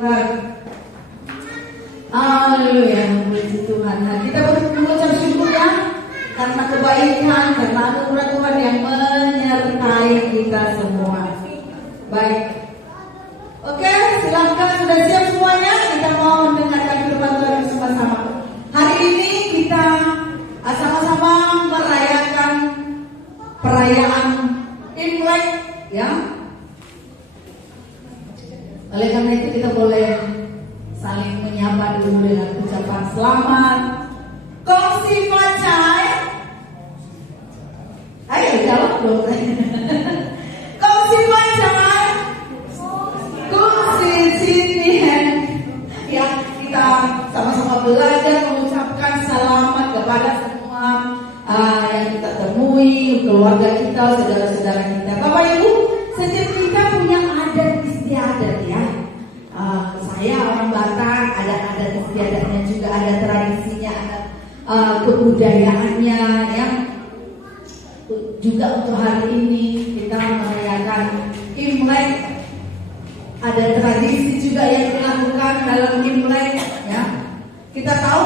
Tuhan. Haleluya, puji Tuhan. Nah, kita mengucap syukur ya karena kebaikan, karena anugerah Tuhan yang menyertai kita semua. Baik. Oke, silakan, sudah siap semuanya? Kita mau mendengarkan firman Tuhan bersama-sama. Hari ini kita sama-sama merayakan perayaan Imlek, ya. Oleh karena itu kita boleh saling menyapa dulu dengan ucapan selamat. Kongsi Facai. Ayo jawab dong. Kongsi Facai. Kongsi sini. Ya, kita sama-sama belajar mengucapkan selamat kepada semua yang kita temui, keluarga kita, saudara-saudara kita. Bapak Ibu, setiap kita punya adat istiadat ya. Saya orang Batak, ada adat istiadatnya juga, ada tradisinya, ada kebudayaannya ya. Juga untuk hari ini kita merayakan Imlek. Ada tradisi juga yang dilakukan dalam Imlek ya. Kita tahu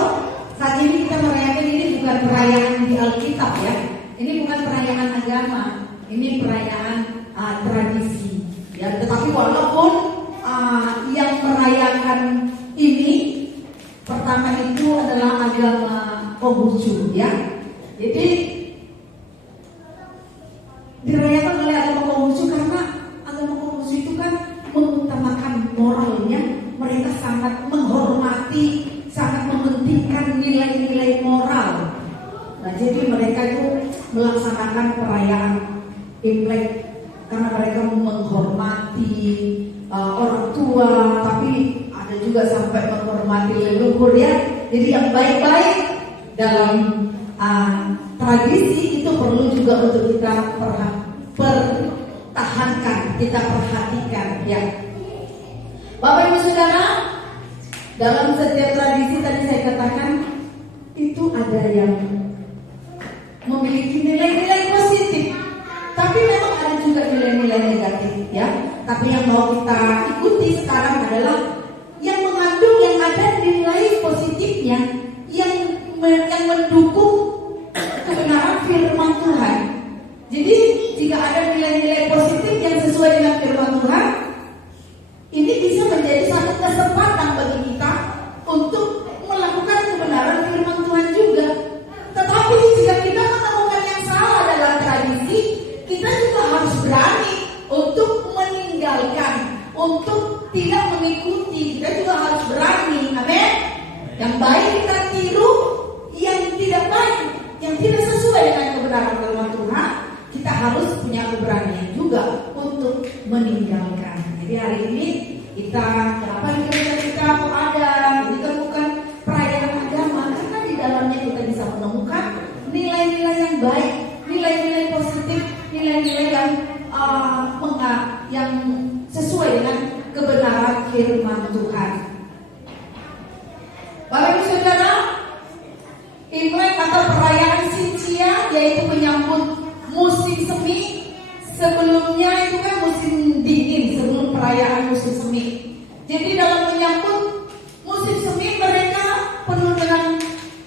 saat ini kita merayakan ini bukan perayaan di Alkitab ya. Ini bukan perayaan agama, ini perayaan tradisi ya. Tetapi walaupun yang merayakan ini pertama itu adalah agama Konghucu ya. Jadi dirayakan oleh agama Konghucu karena agama Konghucu itu kan mengutamakan moralnya. Mereka sangat menghormati, sangat mementingkan nilai-nilai moral. Nah, jadi mereka itu melaksanakan perayaan Imlek karena mereka menghormati orang tua, tapi ada juga sampai menghormati leluhur ya. Jadi yang baik-baik dalam tradisi itu perlu juga untuk kita pertahankan, kita perhatikan ya. Bapak Ibu Saudara, dalam setiap tradisi tadi saya katakan itu ada yang memiliki nilai-nilai positif, tapi memang ada juga nilai-nilai negatif ya. Tapi yang mau kita ikuti sekarang adalah yang mengandung, yang ada nilai positifnya, yang mendukung kebenaran firman Tuhan. Jadi jika ada nilai-nilai positif yang sesuai dengan firman Tuhan, ini bisa menjadi satu kesempatan bagi kita untuk melakukan kebenaran firman Tuhan juga. Tetapi jika kita menemukan yang salah dalam tradisi, kita juga harus berani untuk meninggalkan, untuk tidak mengikuti. Kita juga harus berani, amin. Yang baik kita tiru, yang tidak baik, yang tidak sesuai dengan kebenaran firman Tuhan, kita harus punya keberanian juga untuk meninggalkan. Jadi hari ini kenapa kita ada? Ini kan bukan perayaan agama, karena di dalamnya kita bisa menemukan nilai-nilai yang baik, nilai-nilai positif, nilai-nilai yang sesuai dengan kebenaran firman Tuhan. Bapak Ibu Saudara, Imlek atau perayaan Sinchia yaitu menyambut musim semi. Sebelumnya itu kan musim dingin, sebelum perayaan musim semi. Jadi dalam menyambut musim semi mereka penuh dengan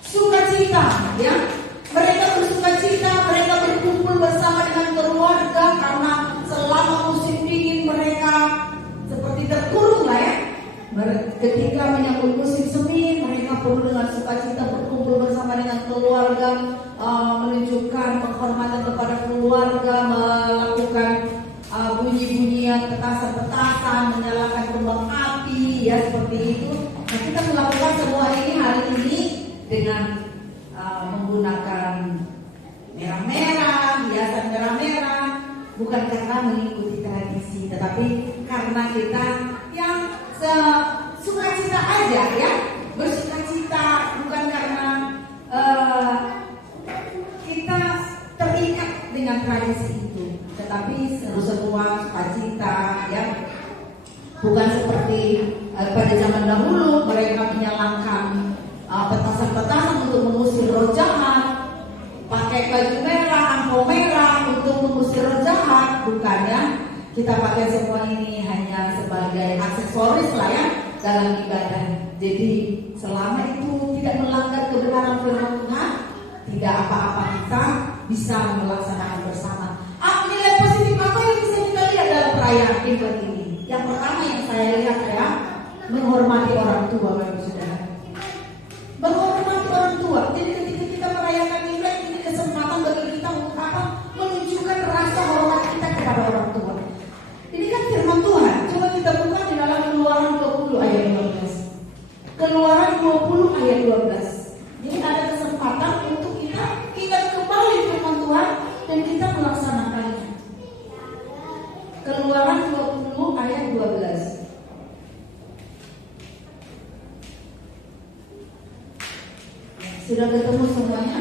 sukacita ya. Mereka bersukacita, mereka berkumpul bersama dengan keluarga karena selama musim dingin mereka seperti terkurung lah ya. Ketika menyambut musim semi, mereka penuh dengan sukacita, berkumpul bersama dengan keluarga, menunjukkan penghormatan kepada keluarga, melakukan bunyi-bunyian, petasan-petasan, menyalakan kembang api, ya seperti itu. Nah, kita melakukan semua ini hari ini dengan menggunakan merah-merah, hiasan merah-merah, bukan karena mengikuti tradisi, tetapi karena kita yang sukacita aja ya, bersukacita, bukan karena kita terikat dengan tradisi itu, tetapi seru-seruan sukacita ya. Bukan seperti pada zaman dahulu mereka menyalakan petasan-petasan untuk mengusir roh jahat, pakai baju merah, angpau merah untuk mengusir roh jahat, bukan ya. Kita pakai semua ini hanya sebagai aksesoris lah ya, dalam ibadah. Jadi selama itu tidak melanggar kebenaran firman Tuhan, tidak apa-apa kita bisa melaksanakan bersama. Nilai positif apa yang bisa kita lihat dalam perayaan Imlek ini? Yang pertama yang saya lihat adalah menghormati orang tua, Bapak Saudara. Menghormati orang tua. Jadi ketika kita merayakan Imlek, ini kesempatan bagi kita untuk apa? Menunjukkan rasa hormat kita kepada orang tua. Ini kan firman Tuhan. Coba kita buka di dalam Keluaran 20 ayat 12. Keluaran 20 ayat 12. Jadi ada kesempatan untuk kita ingat kembali firman Tuhan dan kita melaksanakannya. Keluaran 20 ayat 12. Sudah ketemu semuanya?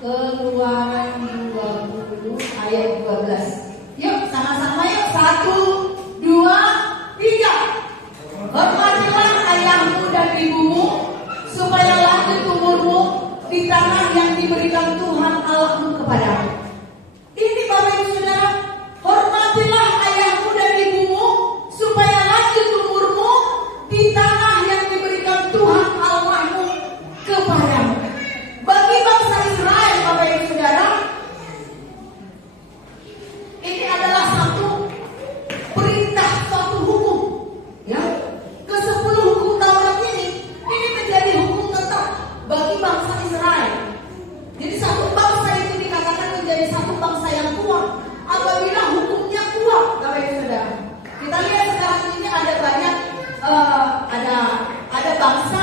Keluaran 20 ayat 12. Yuk sama-sama yuk. 1, 2, 3. Hormatilah ayahmu dan ibumu, supaya lanjut umurmu di tanah yang diberikan Tuhan Allahmu kepadamu. Ini Bapak Ibu Saudara, hormatilah ayahmu dan ibumu, supaya lanjut umurmu di tanah yang diberikan Tuhan Allahmu kepadamu. Bagi bangsa Israel, Bapak Ibu Saudara, ini adalah satu perintah, satu hukum, ya. Ke-10 hukum Taurat ini menjadi hukum tetap bagi bangsa Israel. Jadi satu bangsa itu dikatakan menjadi satu bangsa yang kuat apabila hukumnya kuat, Bapak Ibu Saudara. Kita lihat sekarang ini ada banyak ada bangsa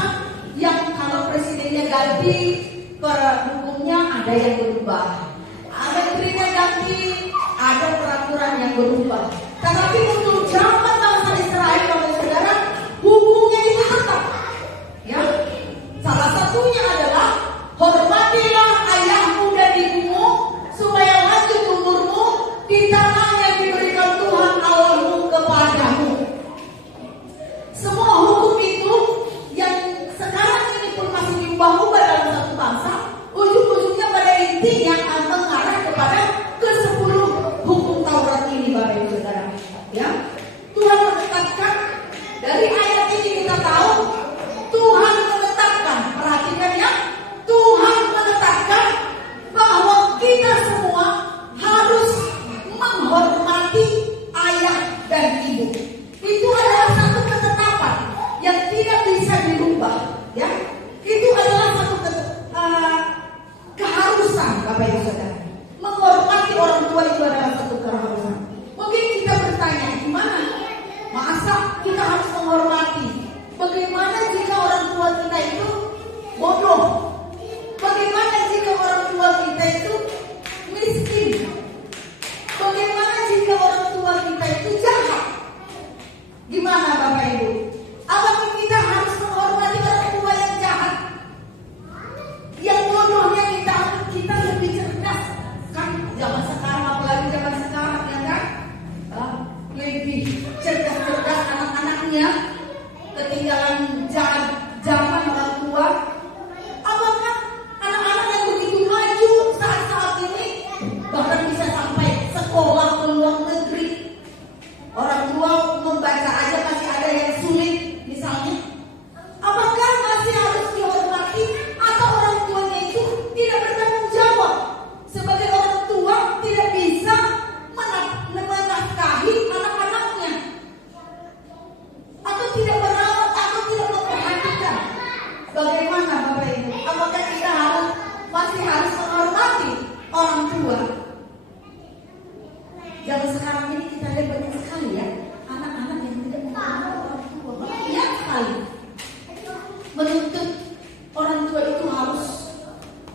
yang kalau presidennya ganti, hukumnya ada yang berubah. Menterinya ganti, ada peraturan yang berubah. Tetapi untuk zaman bangsa Israel, Bapak Saudara, hukumnya itu tetap. Ya, salah satunya adalah hormatilah ayahmu dan ibumu, supaya lanjut umurmu di tanah yang diberikan Tuhan Allahmu kepadamu. Semua hukum itu yang sekarang ini pun masih diubah-ubah dalam satu bangsa, ujung-ujungnya pada intinya mengarah kepada ke-10 hukum Taurat ini, Bapak Ibu Saudara. Ya, Tuhan menetapkan, dari ayat ini kita tahu Tuhan menetapkan, perhatikan ya, Tuhan menetapkan bahwa kita semua harus menghormati ayah dan ibu. Itu adalah satu ketetapan yang tidak bisa dirubah, ya. Itu adalah satu keharusan, Bapak Ibu Saudara. Menghormati orang tua itu adalah satu keharusan. Mungkin kita bertanya, gimana? Masa kita harus menghormati? Bagaimana jika orang tua kita itu bodoh? Bagaimana jika orang tua kita itu miskin? Bagaimana jika orang tua kita itu jahat? Gimana Bapak Ibu? Apakah kita harus menghormati orang tua yang jahat? Yang bodohnya kita lebih cerdas, kan? Zaman sekarang, apalagi zaman sekarang, ya kan? Lebih cerdas-cerdas anak-anaknya, ketinggalan zaman orang tua. Apakah anak-anak yang begitu maju saat-saat ini bahkan bisa sampai sekolah ke luar negeri? Orang tua membaca aja masih ada yang sulit misalnya. Apakah masih harus dihormati, atau orang tuanya itu tidak bertanggung jawab? Sebagai orang tua tidak bisa menafkahi anak-anaknya, atau tidak merawat, atau tidak memperhatikan. Bagaimana Bapak Ibu? Apakah kita masih harus menghormati orang tua? Zaman sekarang ini kita lihat banyak sekali ya anak-anak yang tidak menghormati orang tua. Banyak sekali menuntut orang tua itu harus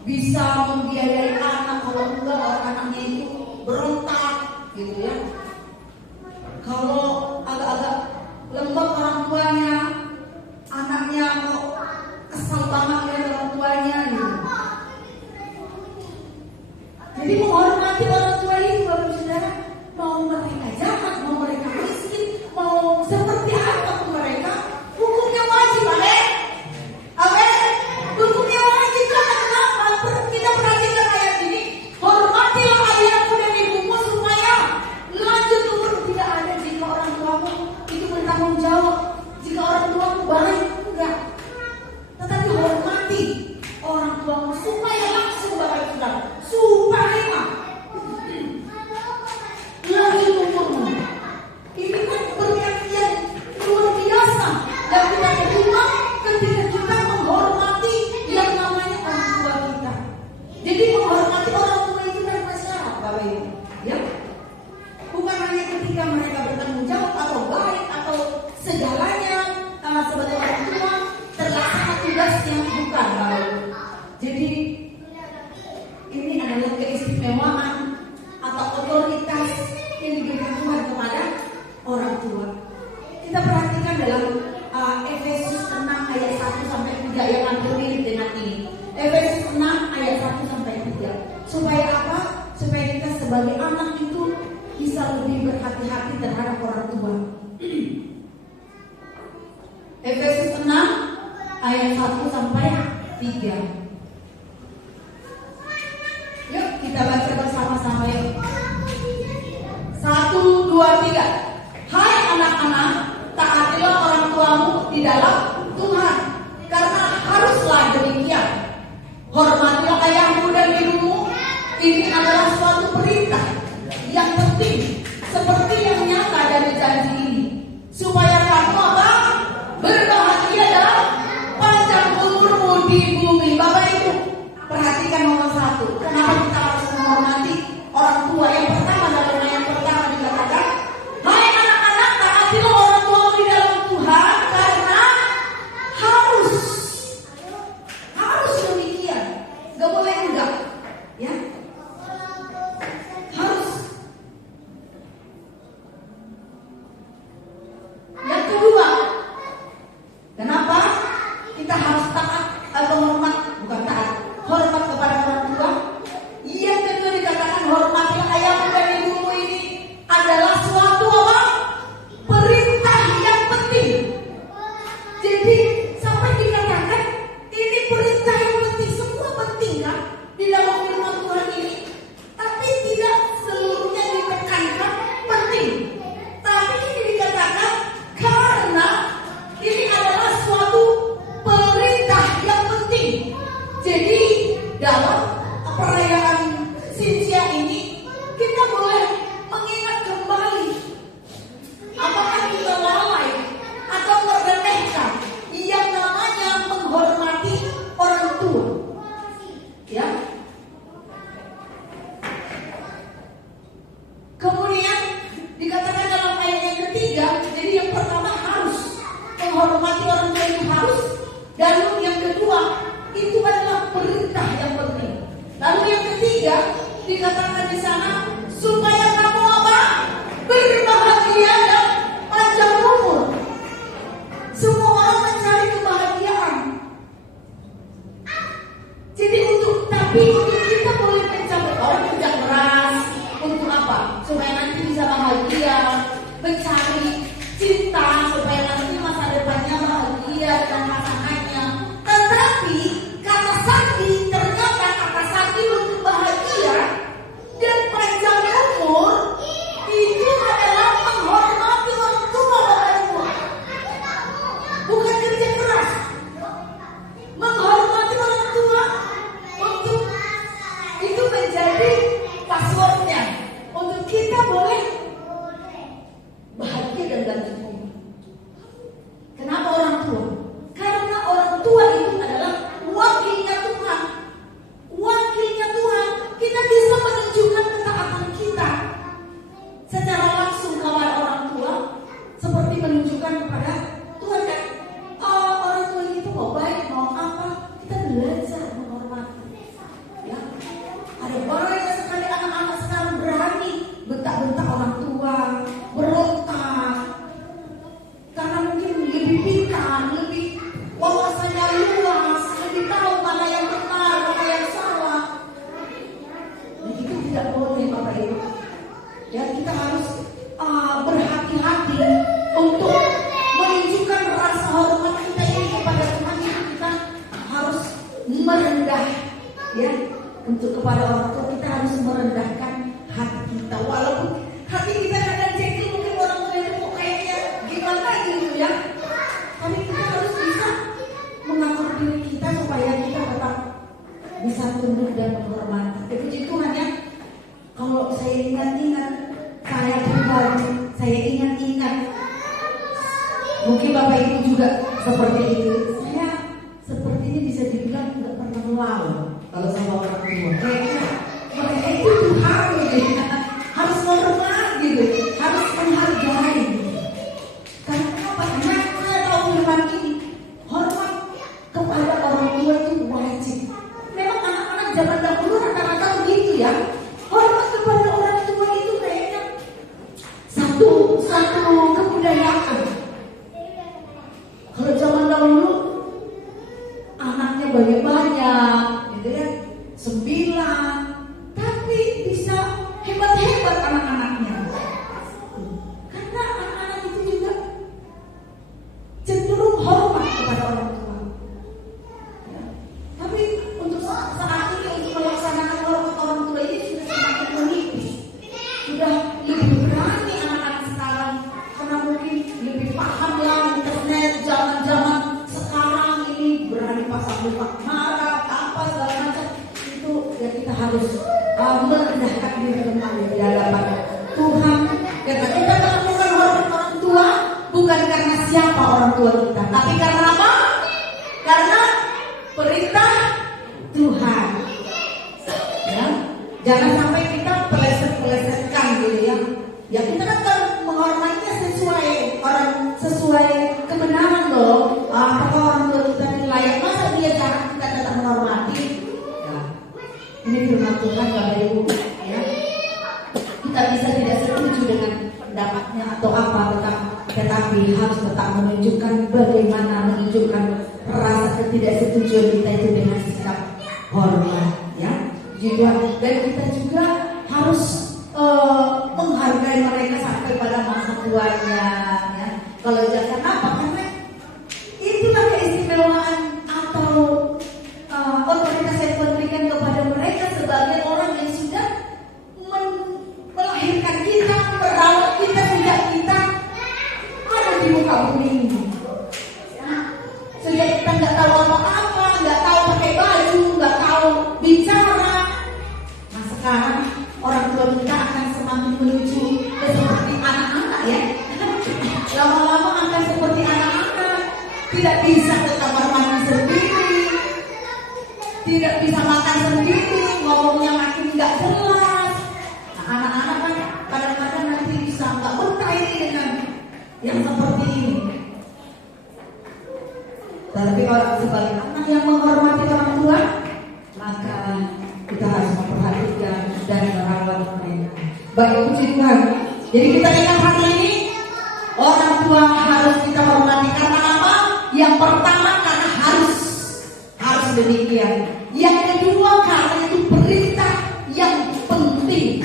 bisa membiayai anak, kalau enggak orang anaknya itu berontak gitu ya. Kalau agak-agak lembab orang tuanya, anaknya kok kesal banget dengan orang tuanya gitu. Jadi menghormati orang tua itu, Bapak Saudara, mau mereka jahat, mau mereka miskin, mau seperti apa pun mereka, hukumnya wajib, amin. Amin. Hukumnya wajib. Karena kenapa? Kita perhatikan ayat ini. Hormatilah ayahmu dan ibumu, supaya lanjut umur ketika mereka bertanggung jawab atau baik atau segalanya sebagai orang tua terlaksana tugasnya, bukan kalau. Jadi ini adalah keistimewaan atau otoritas yang diberikan Tuhan kepada orang tua. Kita perhatikan dalam Efesus 6 ayat 1 sampai 3 yang hampir mirip dengan ini. Efesus 6 ayat 1 sampai 3. Supaya apa? Supaya kita sebagai anak itu bisa lebih berhati-hati terhadap orang tua. Efesus 6 ayat 1 sampai 3. Yuk kita baca bersama-sama yuk. 1, 2, 3. Hai anak-anak, taatilah orang tuamu di dalam Tuhan, karena haruslah demikian. Hormatilah ayahmu dan ibumu. Ini adalah suatu perintah yang penting, seperti yang nyata dari janji ini, supaya kamu apa? Berbahagia dalam panjang umurmu di bumi. Bapak Ibu, perhatikan nomor 1. Kenapa kita harus menghormati orang tua? Yang pertama, dalam ayat pertama dikatakan, hai anak-anak, taatilah orang tuamu di dalam Tuhan, karena harus demikian. Gak boleh enggak, ya? Harus. Yang kedua, kenapa kita harus taat atau hormat? Bukan taat, hormat kepada orang tua. Yang kedua dikatakan hormatilah ayahmu dan ibumu. Ini adalah suatu apa? Perintah yang penting. Jadi sampai dikatakan ini perintah yang penting. Semua penting kan di dalam firman Tuhan ini. Tapi tidak seluruhnya ditekankan penting. Tapi ini dikatakan karena ini adalah suatu perintah yang penting. Jadi dalam perayaan Sinsia ini kita boleh mengingat kembali, apakah kita lalai atau meremehkan yang namanya menghormati orang tua, ya. Kemudian dikatakan dalam ayat yang ketiga, jadi yang pertama harus menghormati orang tua, itu harus. Dan yang kedua itu adalah perintah yang penting. Lalu yang ketiga dikatakan di sana supaya kamu apa? Berbahagia dan panjang umur. Semua orang mencari kebahagiaan. Jadi tapi untuk kita boleh mencapai orang kerja keras untuk apa? Supaya nanti bisa bahagia, mencari cinta supaya nanti masa depannya bahagia dengan pasangannya. Tetapi kata sakti, ternyata kata sakti untuk bahagia dan panjang umur itu adalah menghormati orang tua, Bapak Ibu. Bukan kerja keras. Menghormati orang tua untuk itu menjadi passwordnya untuk kita boleh bahagia dan ganti umur. Kenapa orang tua? Karena orang tua itu adalah wakilnya Tuhan. Wakilnya Tuhan, kita bisa menunjukkan ketaatan kita secara langsung kepada orang tua, seperti menunjukkan kepada Tuhan kan. Orang tua itu mau baik, mau apa, kita belajar menghormati. Ya, ada banyak sekali anak-anak sekarang berani bentak-bentak orang tua, berontak, karena mungkin lebih pintar, lebih wawasannya luas, lebih tahu mana yang benar, mana yang salah. Dan itu tidak boleh, Bapak Ibu. Ya, kita harus berhati-hati untuk menunjukkan rasa hormat kita ini kepada Tuhan. Itu kita harus merendah, ya, untuk kepada orang tua kita harus merendahkan hati kita. Walaupun hati kita kadang jengkel, mungkin orang tua itu kok kayaknya gimana gitu ya. Tapi kita harus bisa mengatur diri kita supaya kita tetap bisa tunduk dan menghormati. Puji Tuhan ya. Kalau saya ingat-ingat, saya pribadi, saya ingat-ingat, mungkin Bapak Ibu juga seperti itu. Saya sepertinya bisa dibilang tidak pernah melawan kalau sama orang tua. Kayaknya mereka itu Tuhan gitu, harus hormat gitu, harus satu kebudayaan. Kalau zaman dahulu anaknya banyak-banyak, gitu ya, 9, tapi bisa hebat-hebat anak-anaknya. Karena anak-anak itu juga cenderung hormat kepada orang tua. Ya. Tapi untuk saat ini untuk melaksanakan hormat orang tua ini sudah semakin menipis. Sudah lebih berani anak-anak sekarang karena mungkin lebih paham lah internet zaman-zaman sekarang ini, berani pasang muka marah apa segala macam. Itu ya kita harus merendahkan diri kembali di hadapan Tuhan. Karena kita melakukan hormat orang tua bukan karena siapa orang tua kita, tapi karena apa? Karena perintah Tuhan. Ya, jangan sampai kita peleset-pelesetkan gitu ya. Ya kita kan kalau menghormatinya sesuai kebenaran loh. Apakah orang tua kita layak, masa dia jangan kita tetap menghormati? Ya. Ini firman Tuhan Bapak Ibu. Ya. Kita bisa tidak setuju dengan pendapatnya atau apa, tetapi harus tetap menunjukkan bagaimana menunjukkan rasa ketidaksetujuan kita itu dengan sikap hormat. Ya. Dan kita juga harus menghargai mereka sampai pada masa tuanya. Ya. Kalau jangan apa, karena itulah keistimewaan atau otoritas yang diberikan kepada mereka sebagai orang yang sudah melahirkan kita, merawat kita sejak kita ada di muka bumi ini. Sejak kita nggak tahu apa-apa, nggak tahu pakai baju, nggak tahu bicara. Nah sekarang orang tua kita akan semakin menuju ke seperti anak-anak ya. Lama-lama akan seperti anak-anak, tidak bisa ke kamar mandi sendiri, tidak bisa makan sendiri, ngomongnya makin nggak jelas. Nah, anak-anak kan kadang-kadang nanti bisa nggak betah ini dengan yang seperti ini. Tapi kalau sebagai anak yang menghormati orang tua, maka kita harus memperhatikan dan merawat mereka. Baik, puji Tuhan. Jadi kita ingat hari ini, orang tua harus kita hormati karena apa? Yang pertama karena harus demikian. Yang kedua karena itu perintah yang penting.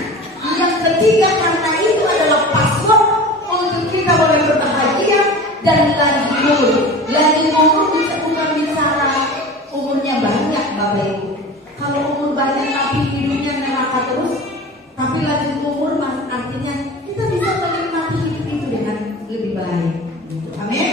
Yang ketiga karena itu adalah password untuk kita boleh berbahagia dan lanjut. Lanjut bukan bicara umurnya banyak Bapak Ibu. Kalau umur banyak tapi hidupnya neraka terus, tapi lanjut umur artinya kita bisa menikmati hidup itu dengan lebih baik. Amin.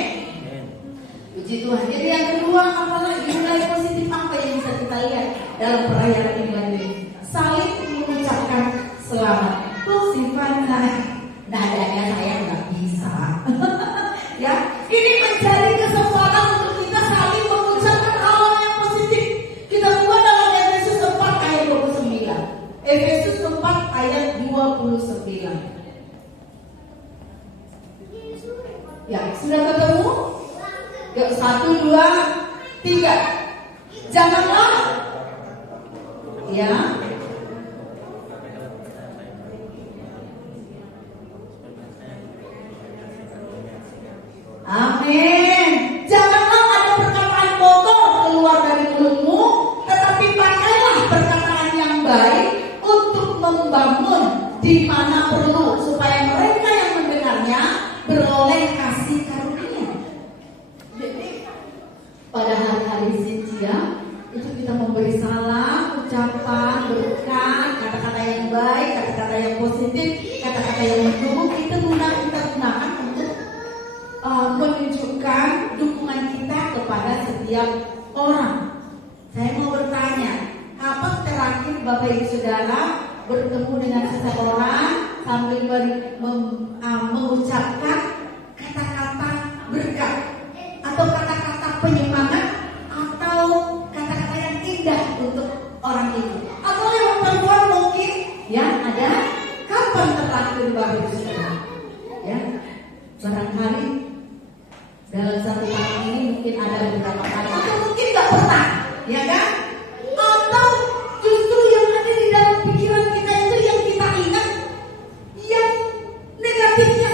Puji Tuhan. Jadi yang kedua, apalagi nilai positif apa yang bisa kita lihat dalam perayaan ini? Saling mengucapkan selamat. Tuh simpan nadanya saya nggak bisa. Ya, ini menjadi kesempatan untuk kita saling mengucapkan hal yang positif. Kita buat dalam Efesus 4 ayat 29. Efesus 4 ayat 29. Ya, sudah ketemu? Yuk, 1, 2, 3. Janganlah. Ya. Amin. Janganlah ada perkataan kotor keluar dari mulutmu, tetapi pakailah perkataan yang baik untuk membangun di mana perlu, supaya mereka yang mendengarnya beroleh kasih karunia. Jadi pada hari-hari Sintia itu kita memberi salam, ucapan, berkat, kata-kata yang baik, kata-kata yang positif, kata-kata yang mendukung. Kita gunakan untuk menunjukkan dukungan kita kepada setiap orang. Saya mau bertanya, kapan terakhir Bapak Ibu Saudara bertemu dengan seseorang sambil mengucapkan kata-kata berkat atau kata-kata penyemangat atau kata-kata yang indah untuk orang itu, atau lewat telepon mungkin ya ada? Kapan terakhir Bapak Ibu Saudara? Ya, barangkali dalam 1 tahun ini mungkin ada beberapa kali, atau mungkin nggak pernah, ya kan? Atau justru yang ada di dalam pikiran kita itu yang kita ingat yang negatifnya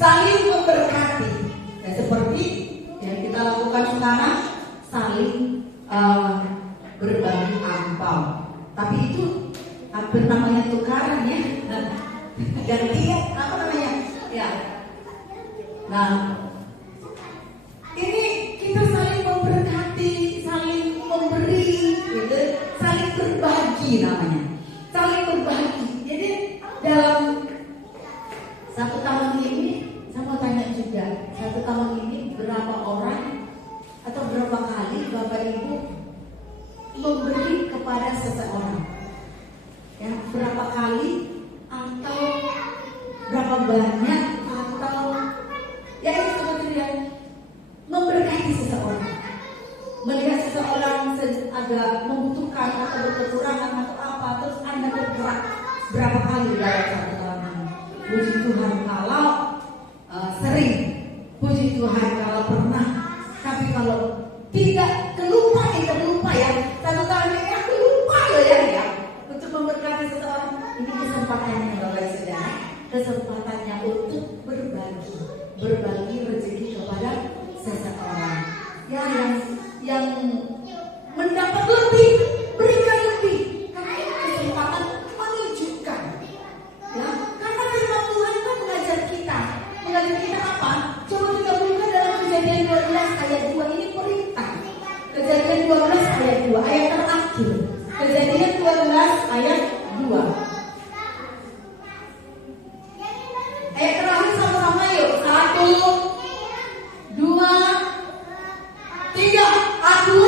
saling memberkati. Dan seperti yang kita lakukan sekarang, saling berbagi angpau. Tapi itu hampir namanya tukaran ya. Gantian apa namanya? Ya. Nah, ini kita saling memberkati, saling memberi, gitu, saling berbagi namanya. Saling berbagi. Jadi dalam satu tahun ini, saya mau tanya juga, satu tahun ini berapa orang atau berapa kali Bapak Ibu memberi kepada seseorang? Ya, berapa kali atau berapa banyak atau ya itu sebetulnya memberkati seseorang, melihat seseorang agak membutuhkan atau berkekurangan atau apa, terus Anda bergerak berapa kali dalam satu tahun ini? Puji Tuhan kalau sering, puji Tuhan kalau pernah, tapi kalau tidak kelupa ya, satu tahun ini aku lupa loh ya untuk memberkati seseorang. Ini kesempatannya Bapak Ibu Saudara, kesempatannya untuk berbagi rezeki kepada seseorang ya, yang mendapat lebih, berikan lebih, karena ini kesempatan menunjukkan ya, karena firman Tuhan kan mengajar kita apa? Coba kita buka dalam Kejadian 12 ayat 2, ini perintah. Kejadian 12 ayat 2, ayat terakhir. Kejadian 12 ayat 2. Ayat terakhir sama-sama yuk. 1, 2, 3. Aku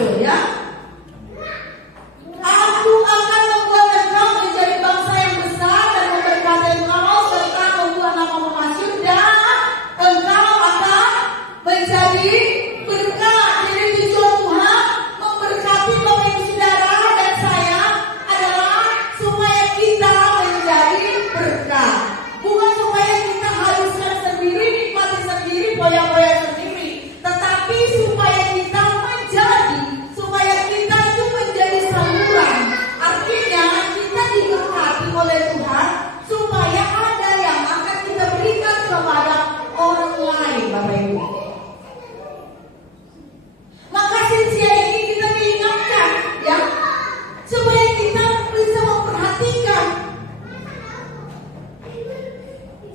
itu ya. Aku akan membuat engkau menjadi bangsa yang besar dan memberkati engkau serta membuat namamu masyhur dan engkau akan menjadi berkat. Jadi tujuan Tuhan memberkati Bapak Ibu Saudara dan saya adalah supaya kita menjadi berkat. Bukan supaya kita haruskan sendiri, nikmati sendiri, poya-poya sendiri, tetapi supaya kita itu menjadi saluran. Artinya kita diberkati oleh Tuhan supaya ada yang akan kita berikan kepada orang lain, Bapak Ibu. Maka sinsia ini kita diingatkan ya, supaya kita bisa memperhatikan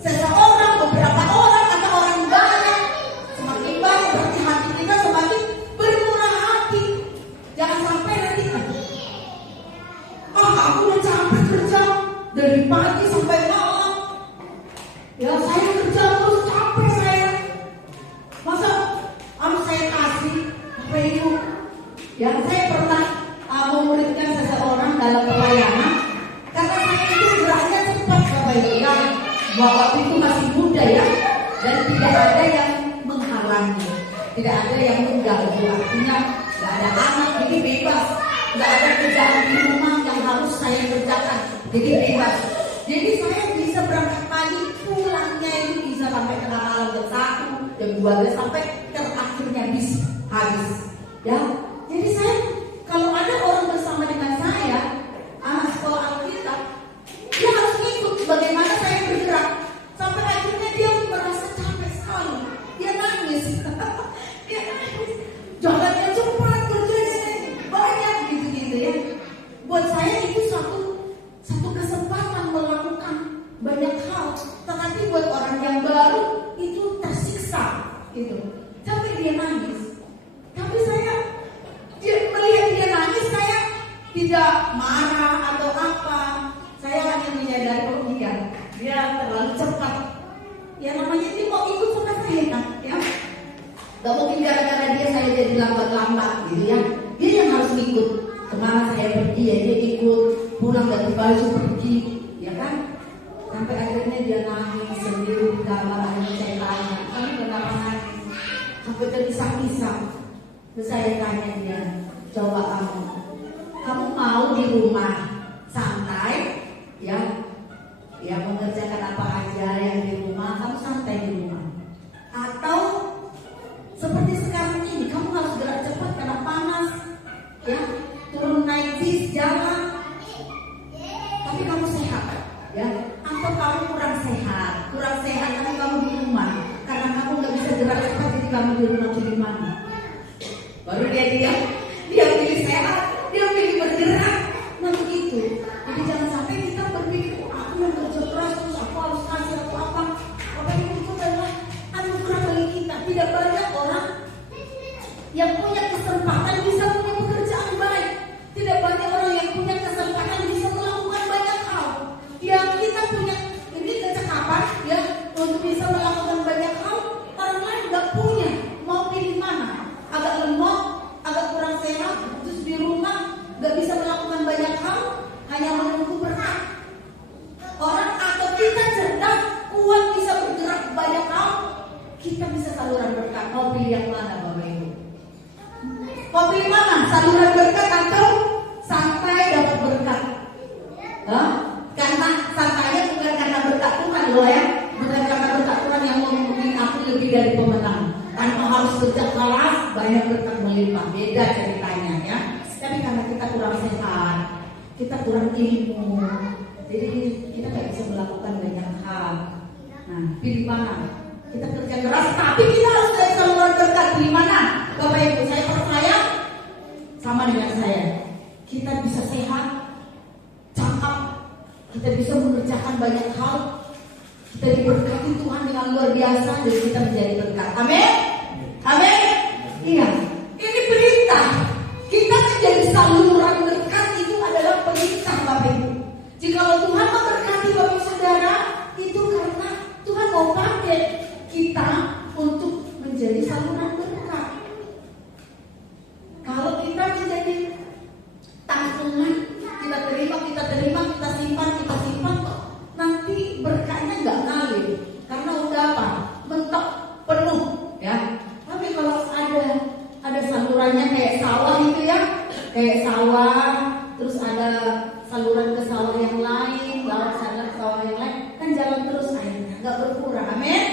seseorang, beberapa orang atau orang banyak. Semakin banyak berarti hati kita semakin bermurah hati. Jangan sampai nanti aku udah capek kerja dari pagi sampai malam. Ya saya kerja terus capek saya. Masa saya kasih Bapak Ibu? Ya saya pernah memuridkan seseorang dalam pelayanan. Karena saya itu geraknya cepat Bapak Ibu ya. Waktu itu masih muda ya. Dan tidak ada yang menghalangi, tidak ada yang mengganggu. Artinya gak ada anak, jadi bebas. Gak ada kerjaan di rumah yang harus saya kerjakan, jadi bebas. Jadi saya bisa berangkat pagi, pulangnya itu bisa sampai tengah malam jam 1, jam 12 sampai terakhirnya bis habis. Ya, jadi saya kalau ada orang bersama dengan saya, anak sekolah Alkitab, dia harus ikut bagaimana saya bergerak. Sampai akhirnya dia merasa capek sekali, dia nangis. Dia nangis. Jalannya cepat, kerjanya banyak gitu ya. Buat saya itu satu kesempatan melakukan banyak hal. Tetapi buat orang yang baru itu tersiksa gitu. Sampai dia nangis. Tapi melihat dia nangis, saya tidak marah atau apa. Saya hanya menyadari dia terlalu cepat. Ya namanya dia mau ikut sama saya kan, ya. Gak mungkin gara-gara dia saya jadi lambat-lambat gitu ya. Dia yang harus ikut kemana saya pergi ya, dia ikut. Pulang ganti baju pergi, ya kan. Sampai akhirnya dia nangis sendiri di kamar. Akhirnya saya tanya, kamu kenapa nangis? Sampai terpisah-pisah. Terus saya tanya dia, coba kamu mau di rumah santai ya mengerjakan apa aja yang di rumah, kamu santai di rumah, atau seperti sekarang ini kamu harus gerak cepat dia pilih sehat, dia pilih bergerak. Nah begitu. Jadi jangan sampai kita berpikir, aku yang kerja keras terus aku harus kasih apa. Apa itu adalah anugerah bagi kita. Tidak banyak orang yang punya kesempatan bisa punya pekerjaan baik. Tidak banyak orang yang punya kesempatan bisa melakukan banyak hal. Yang kita punya ini kecakapan ya untuk bisa melakukan banyak hal, orang lain nggak punya. Mau pilih mana? Agak lemot, agak kurang sehat, terus di rumah nggak bisa melakukan banyak hal, hanya menunggu berkat. Orang atau kita cerdas, kuat bisa bergerak banyak hal, kita bisa saluran berkat. Mau pilih yang mana Bapak Ibu? Mau pilih mana? Saluran berkat atau santai dapat berkat? Karena santainya bukan karena berkat Tuhan loh ya, bukan karena berkat Tuhan yang membuat aku lebih dari pemenang. Tanpa harus kerja keras, banyak berkat melimpah. Beda ceritanya ya. Tapi karena kita kurang sehat, kita kurang ilmu, jadi kita nggak bisa melakukan banyak hal. Nah, pilih mana? Kita kerja keras, tapi kita harus dari saluran berkat. Pilih mana? Bapak Ibu, saya percaya sama dengan saya. Kita bisa sehat, cakap, kita bisa mengerjakan banyak hal. Kita diberkati Tuhan dengan luar biasa dan kita menjadi berkat. Amin. Amin. Iya. Ini perintah. Kita menjadi saluran berkat itu adalah perintah Bapak Ibu. Jika Tuhan memberkati Bapak Saudara, itu karena Tuhan mau pakai kita untuk menjadi saluran berkat. Kalau kita menjadi tanggungan, kita terima, kita simpan, nanti berkatnya nggak ngalir karena udah apa? Mentok penuh, ya. Tapi kalau ada salurannya kayak sawah itu ya, kayak sawah, terus ada saluran ke sawah yang lain, lewat sana ke sawah yang lain, kan jalan terus airnya, nggak berkurang, amin.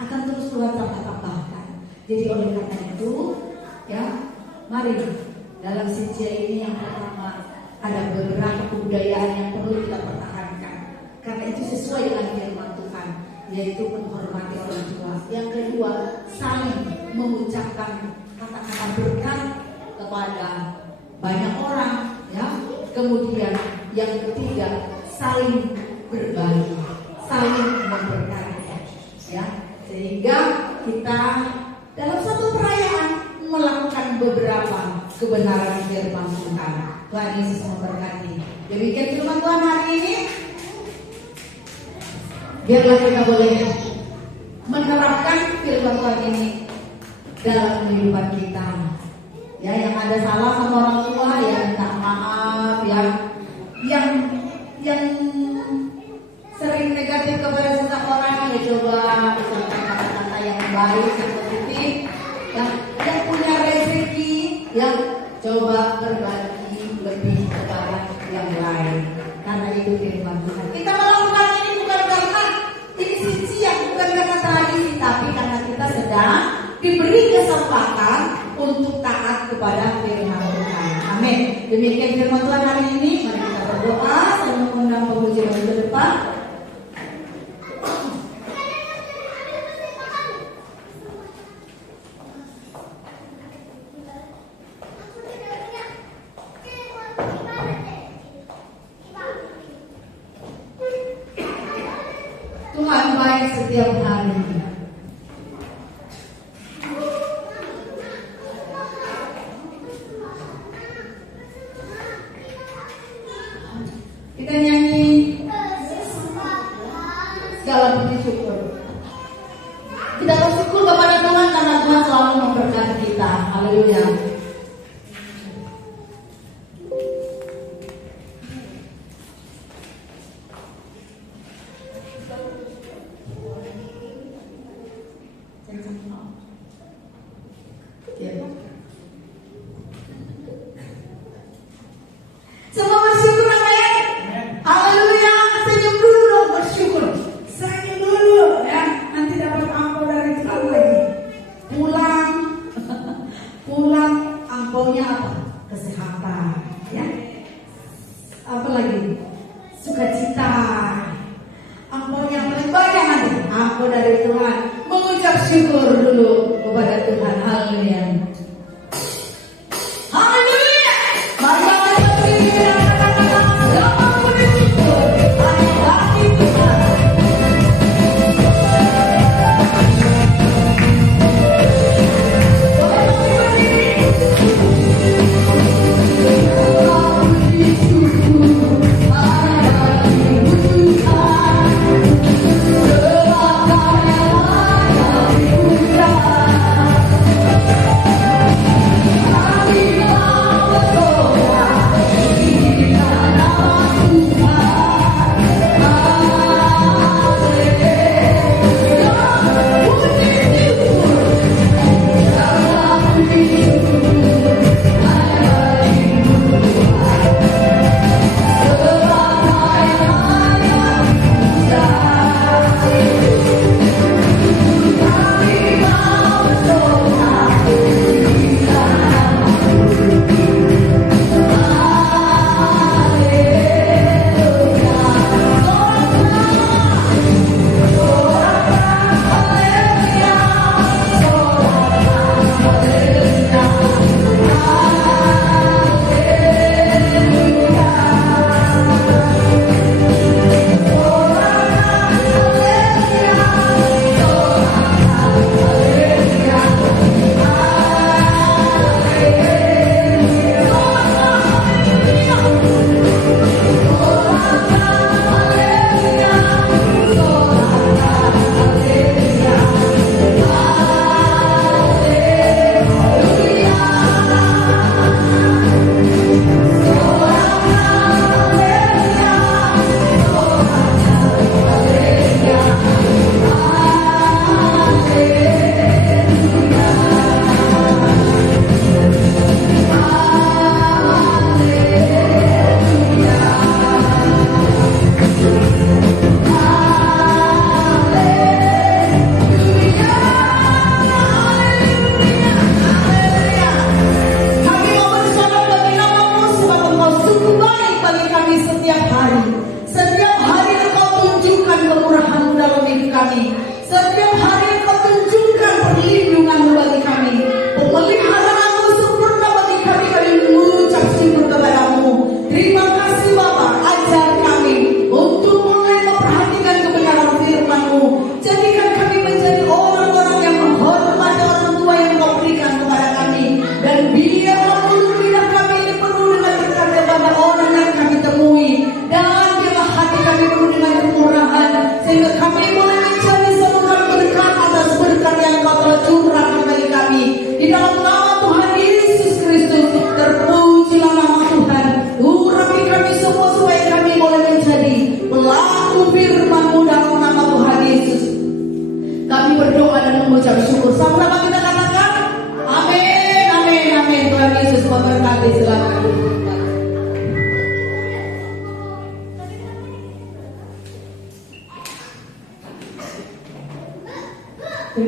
Akan terus keluar tambah-tambahkan. Jadi oleh karena itu, ya, mari dalam sejarah ini yang pertama ada beberapa kebudayaan yang perlu kita pertahankan, karena itu sesuai dengan firman Tuhan, yaitu menghormati orang tua. Yang kedua, saling mengucapkan kata-kata berkat kepada banyak orang, ya. Kemudian yang ketiga, saling berbagi, saling memberkati, ya. Sehingga kita dalam satu perayaan melakukan beberapa kebenaran firman Tuhan. Tuhan Yesus memberkati. Demikian firman Tuhan hari ini. Biarlah kita boleh menerapkan firman Tuhan ini dalam kehidupan kita. Ya, yang ada salah sama orang tua ya minta maaf, yang sering negatif kepada seseorang ya coba ucapkan kata-kata yang baik, yang positif. Yang punya rezeki yang coba berbagi lebih kepada yang lain. Karena itu firman Tuhan. Kita melakukan ini bukan karena ini yang bukan karena tradisi, tapi karena kita sedang diberi kesempatan untuk taat kepada firman Tuhan. Amin. Demikian firman Tuhan hari ini. Mari kita berdoa dan mengundang pemuji ke depan. Tuhan baik setiap hari. Kita nyanyi segala puji syukur. Kita bersyukur kepada Tuhan karena Tuhan selalu memberkati kita. Haleluya. Semua bersyukur, amin. Haleluya. Senyum dulu dong, bersyukur. Senyum dulu ya. Nanti dapat ampau dari Tuhan lagi. Pulang ampaunya apa? Kesehatan ya. Apa lagi? Sukacita. Ampaunya paling banyak nanti. Ampau dari Tuhan. Mengucap syukur dulu kepada Tuhan. Haleluya.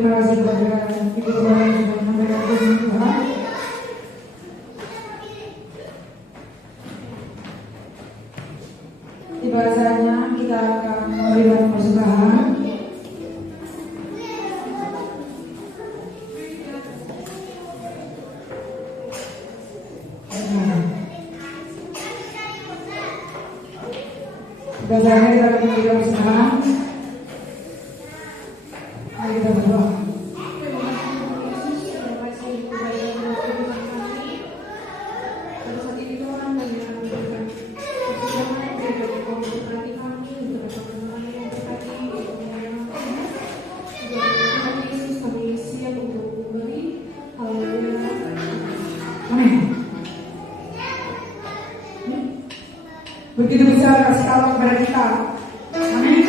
terima kasih kepada Ibu Gubernur yang sudah memberikan firman Tuhan. Tiba saatnya kita akan memberikan persembahan. Tiba saatnya kita akan memberikan persembahan. Mari kita berdoa. Begitu besar kasih Allah kepada kita. Amin.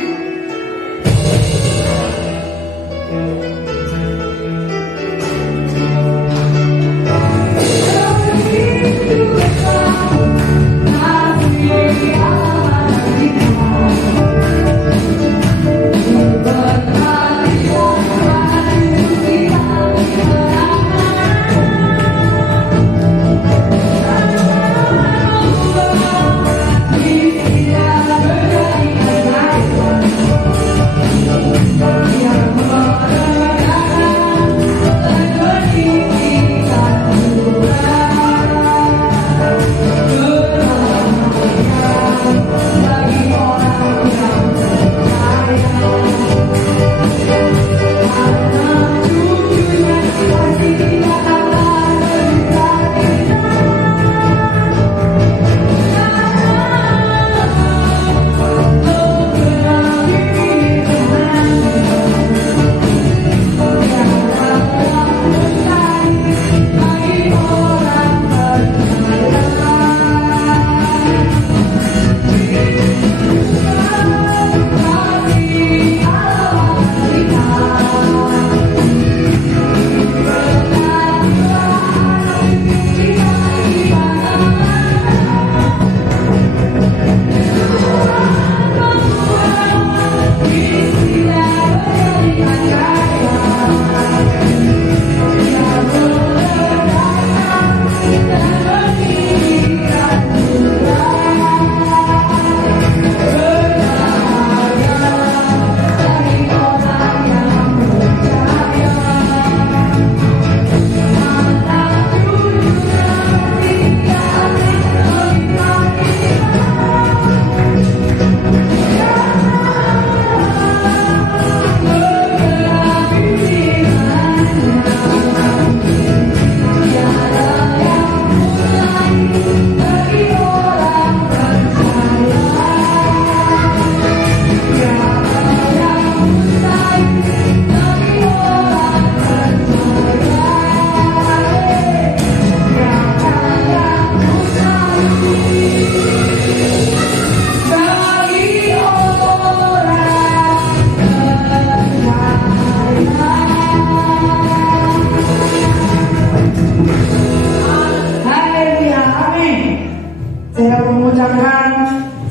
Saya mengucapkan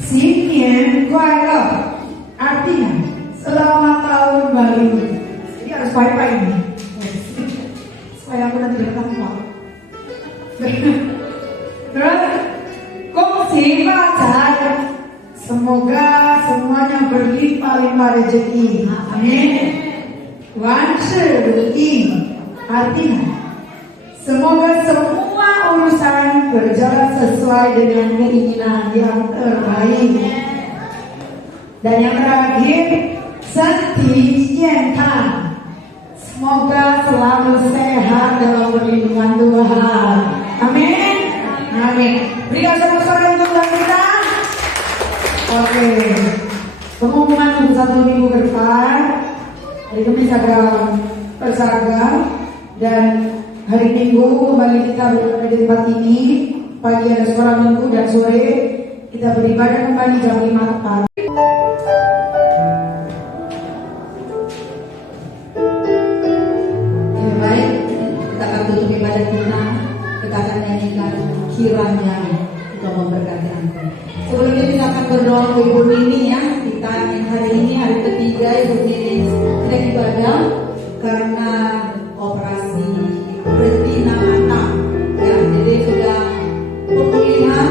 Xinnian Kuai, artinya selamat tahun baru. Jadi harus baik-baik ini supaya aku nanti datang Pak. Terus Gongxi Facai, semoga semuanya berlimpah-limpah rezeki. Amin. Wan Shi Ru Ying, artinya semoga semua urusan berjalan sesuai dengan keinginan yang terbaik. Dan yang terakhir, Senti Jiantang, semoga selalu sehat dalam perlindungan Tuhan. Amin. Amin. Berikan sorak-sorai untuk Tuhan kita. Oke. Pengumuman untuk 1 minggu ke depan. Hari Kamis akan berseragam dan hari Minggu kembali kita berada di tempat ini. Pagi ada sekolah minggu dan sore kita beribadah kembali jam 5 tepat. Ya baik, kita akan tutup ibadah kita. Kita akan nyanyikan kiranya untuk memberkati Anda. Sebelumnya kita akan berdoa untuk Ibu Nini ya. Kita yang hari ini hari ketiga Ibu Nini sedang ibadah. karena operasi retina mata, ya, jadi sudah pemulihan.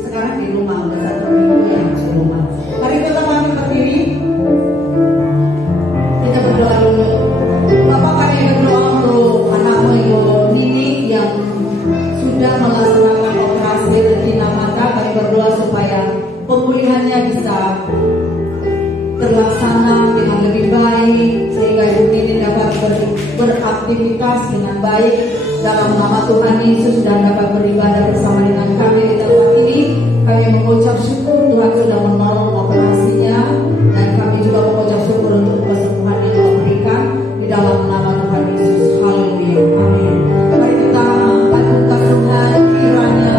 Sekarang di rumah udah 1 minggu ya di rumah. Mari kita kami berdiri, kita berdoa dulu. Bapak kami berdoa untuk anakmu Ibu Nini yang sudah melaksanakan operasi retina mata. Kami berdoa supaya pemulihannya bisa terlaksana dengan lebih baik, sehingga Ibu Nini dapat beraktivitas dengan baik dalam nama Tuhan Yesus dan dapat beribadah bersama dengan kami di tempat ini. Kami mengucap syukur Tuhan sudah menolong operasinya, dan kami juga mengucap syukur untuk kesembuhan yang Tuhan berikan di dalam nama Tuhan Yesus. Haleluya, amin. Mari kita lakukan Tuhan kiranya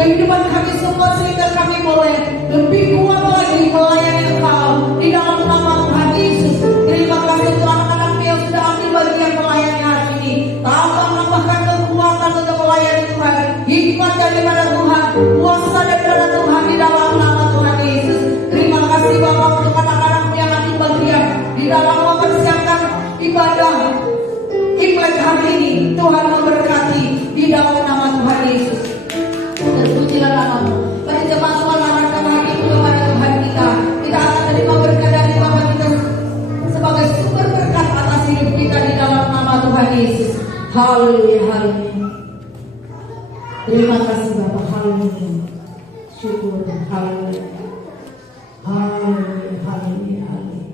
kehidupan kami semua, sehingga kami boleh lebih kuat lagi melayani Engkau di dalam nama Tuhan Yesus. Terima kasih untuk anak-anakmu yang sudah ambil bagian melayani hari ini. Tambahkan kekuatan untuk melayani Tuhan, hikmat daripada Tuhan, kuasa daripada Tuhan di dalam nama Tuhan Yesus. Terima kasih Bapa untuk anak-anakmu yang ambil bagian di dalam mempersiapkan ibadah Imlek hari ini. Tuhan memberkati di dalam nama Tuhan Yesus. Terpujilah namamu. Mari jemaat Tuhan arahkan hati kepada Tuhan kita. Kita akan terima berkat dari Bapa kita sebagai sumber berkat atas hidup kita di dalam nama Tuhan Yesus. Haleluya, haleluya. Terima kasih Bapa, haleluya. Syukur, haleluya. Haleluya, haleluya, haleluya.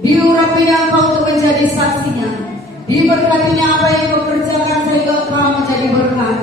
Diurapinya Engkau untuk menjadi saksinya. Diberkatinya apa yang Kau kerjakan sehingga Kau menjadi berkat.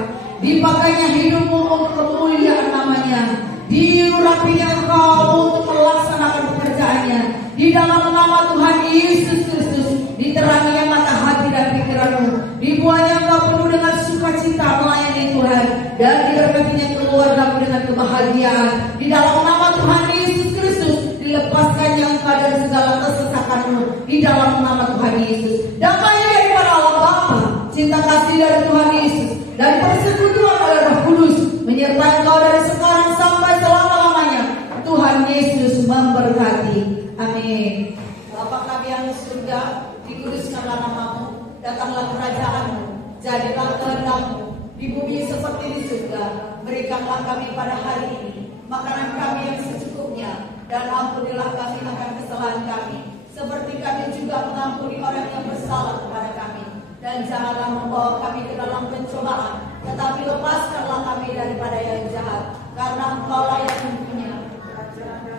Dipakainya hidupmu untuk kemuliaan namanya. Diurapinya Engkau untuk melaksanakan pekerjaannya. Di dalam nama Tuhan Yesus Kristus. Diteranginya mata hati dan pikiranmu. Dibuatnya Engkau penuh dengan suka sukacita melayani Tuhan, dan diberkatinya keluargamu dengan kebahagiaan. Di dalam nama Tuhan Yesus Kristus, dilepaskannya engkau dari segala kesesakanmu. Di dalam nama Tuhan Yesus, damai daripada Allah Bapa, cinta kasih dari Tuhan Yesus, dan persekutuan oleh Roh Kudus menyertai engkau dari sekarang sampai selama-lamanya. Tuhan Yesus memberkati. Amin. Bapa kami yang di surga, dikuduskanlah namamu, datanglah kerajaanmu, jadilah kehendakmu di bumi seperti di surga. Berikanlah kami pada hari ini makanan kami yang secukupnya, dan ampunilah kami akan kesalahan kami, seperti kami juga mengampuni orang yang bersalah kepada kami. Dan janganlah membawa kami ke dalam pencobaan, tetapi lepaskanlah kami daripada yang jahat, karena Engkaulah yang mempunyai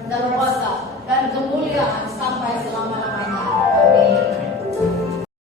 dan kuasa dan